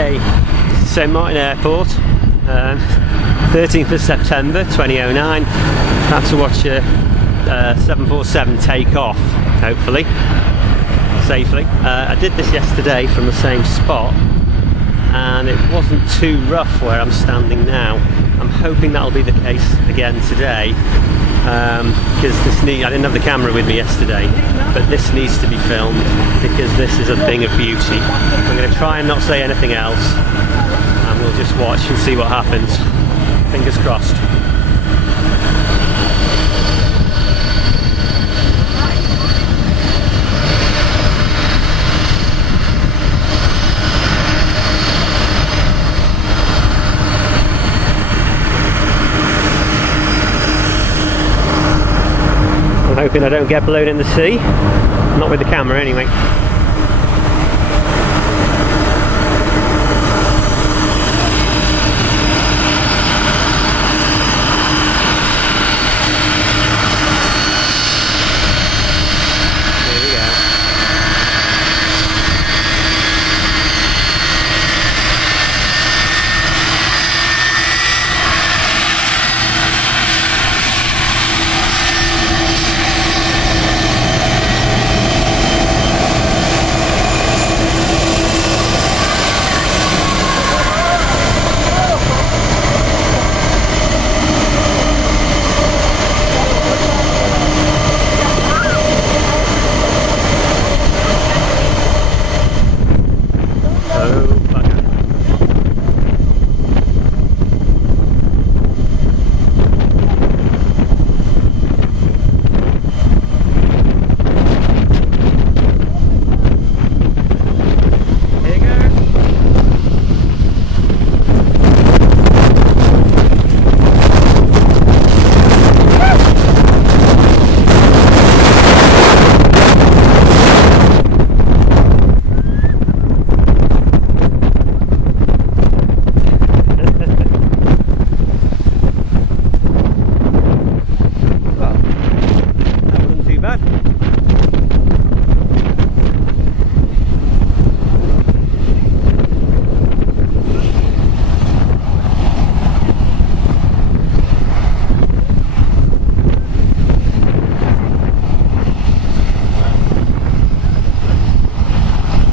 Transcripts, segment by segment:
Okay, St Maarten Airport, 13th of September 2009. About to watch a 747 take off, hopefully, safely. I did this yesterday from the same spot and it wasn't too rough where I'm standing now. I'm hoping that'll be the case again today, because I didn't have the camera with me yesterday, but this needs to be filmed because this is a thing of beauty. I'm going to try and not say anything else and we'll just watch and see what happens. Fingers crossed. I'm hoping I don't get blown in the sea, not with the camera anyway. Here we go.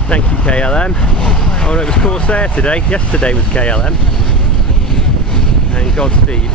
Thank you, KLM. Oh no, it was Corsair today. Yesterday was KLM. And Godspeed.